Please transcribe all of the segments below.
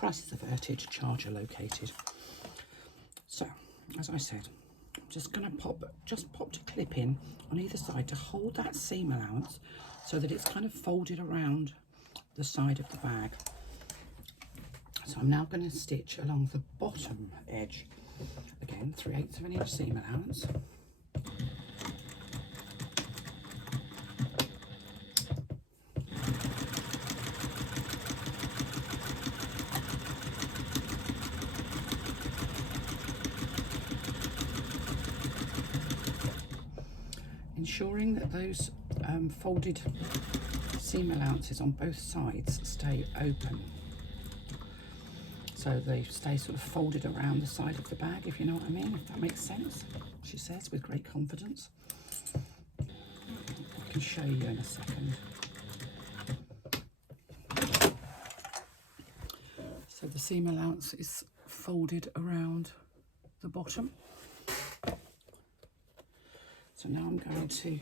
crisis averted, charger located. So, as I said, I'm just going to pop a clip in on either side to hold that seam allowance so that it's kind of folded around the side of the bag. So I'm now going to stitch along the bottom edge. Again, 3/8 of an inch seam allowance. Ensuring that those folded seam allowances on both sides stay open. So they stay sort of folded around the side of the bag, if you know what I mean, if that makes sense, she says with great confidence. I can show you in a second. So the seam allowance is folded around the bottom. So now I'm going to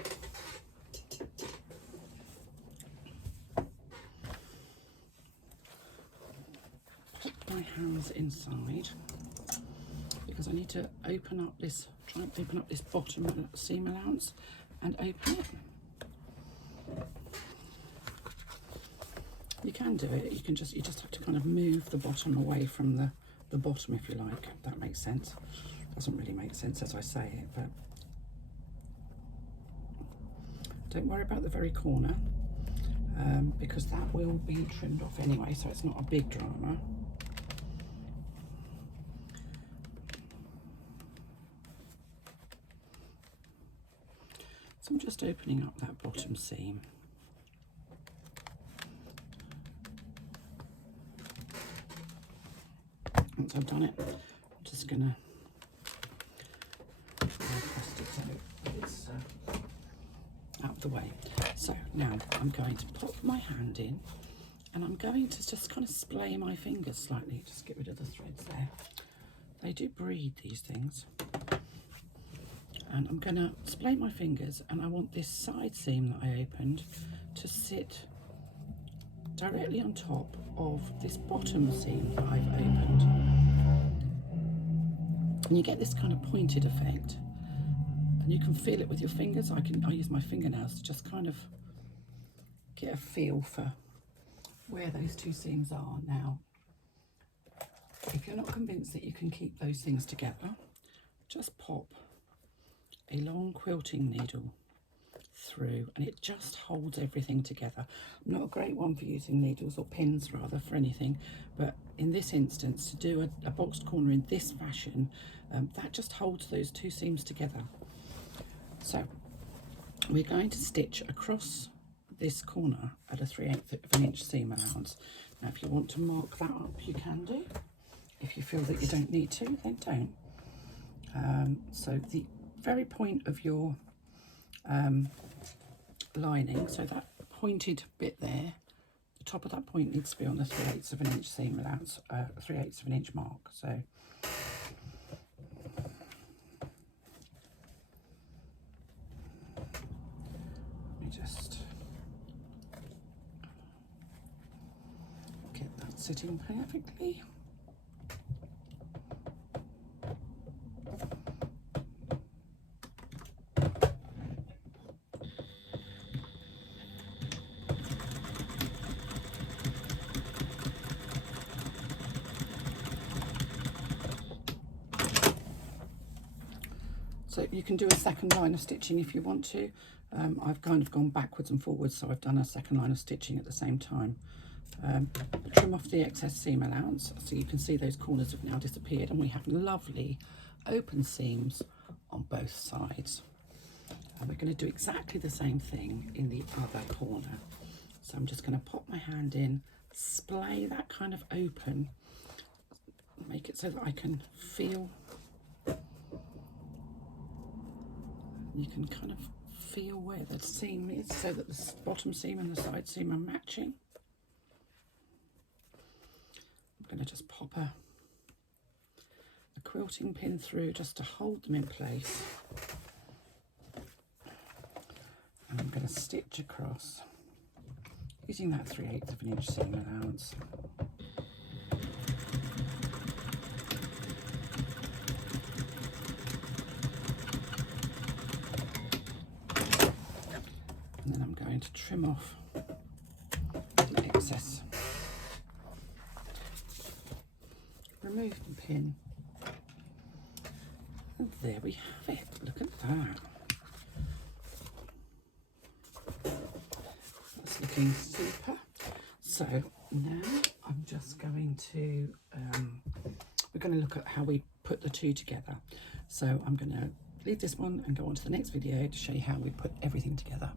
put my hands inside because I need to open up this, try and open up this bottom seam allowance and open it. You can do it, you just have to kind of move the bottom away from the bottom, if you like, if that makes sense. Doesn't really make sense as I say it, but don't worry about the very corner because that will be trimmed off anyway, so it's not a big drama. So I'm just opening up that bottom seam. Once I've done it, I'm just going to out of the way. So now I'm going to pop my hand in and I'm going to just kind of splay my fingers slightly, just get rid of the threads there. They do breed, these things. And I'm going to splay my fingers and I want this side seam that I opened to sit directly on top of this bottom seam that I've opened. And you get this kind of pointed effect. And you can feel it with your fingers. I use my fingernails to just kind of get a feel for where those two seams are. Now, if you're not convinced that you can keep those things together, just pop a long quilting needle through and it just holds everything together. I'm not a great one for using needles or pins rather for anything, but in this instance to do a boxed corner in this fashion, that just holds those two seams together. So we're going to stitch across this corner at a 3/8 of an inch seam allowance. Now if you want to mark that up you can do. If you feel that you don't need to, then don't. So the very point of your lining, so that pointed bit there, the top of that point needs to be on the 3/8 of an inch seam allowance, 3/8 of an inch mark. So let me just get that sitting perfectly. So you can do a second line of stitching if you want to. I've kind of gone backwards and forwards, so I've done a second line of stitching at the same time. Trim off the excess seam allowance, so you can see those corners have now disappeared and we have lovely open seams on both sides. We're going to do exactly the same thing in the other corner. So I'm just going to pop my hand in, splay that kind of open, make it so that I can feel, you can kind of feel where the seam is so that the bottom seam and the side seam are matching. I'm going to just pop a quilting pin through just to hold them in place. And I'm going to stitch across using that 3/8 of an inch seam allowance. And then I'm going to trim off the excess. Remove the pin. And there we have it. Look at that. That's looking super. So now I'm just going to, we're going to look at how we put the two together. So I'm going to leave this one and go on to the next video to show you how we put everything together.